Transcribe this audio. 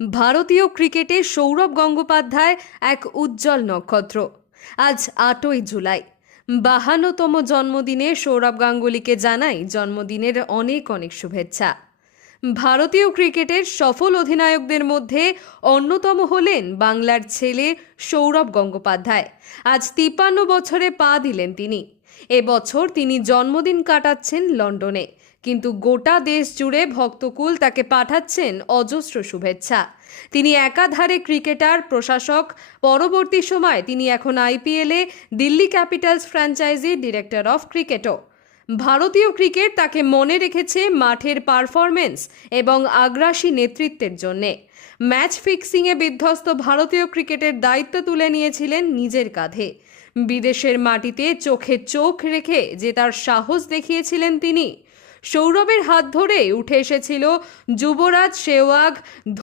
ভারতীয় ক্রিকেটে সৌরভ গঙ্গোপাধ্যায় এক উজ্জ্বল নক্ষত্র। আজ 8ই জুলাই, 52তম জন্মদিনে সৌরভ গাঙ্গুলিকে জানাই জন্মদিনের অনেক অনেক শুভেচ্ছা। ভারতীয় ক্রিকেটের সফল অধিনায়কদের মধ্যে অন্যতম হলেন বাংলার ছেলে সৌরভ গঙ্গোপাধ্যায়। আজ 53 বছরে পা দিলেন তিনি। এবছর তিনি জন্মদিন কাটাচ্ছেন লন্ডনে, কিন্তু গোটা দেশ জুড়ে ভক্তকুল তাকে পাঠাচ্ছেন অজস্র শুভেচ্ছা। তিনি একাধারে ক্রিকেটার, প্রশাসক, পরবর্তী সময় তিনি এখন আইপিএলে Delhi Capitals franchise director of ক্রিকেটও। ভারতীয় ক্রিকেট তাকে মনে রেখেছে মাঠের পারফরমেন্স এবং আগ্রাসী নেতৃত্বের জন্যে। ম্যাচ ফিক্সিংয়ে বিধ্বস্ত ভারতীয় ক্রিকেটের দায়িত্ব তুলে নিয়েছিলেন নিজের কাঁধে। বিদেশের মাটিতে চোখে চোখ রেখে যে তার সাহস দেখিয়েছিলেন তিনি। সৌরভের হাত ধরে উঠে এসেছিল যুবরাজ, সেহওয়াগ,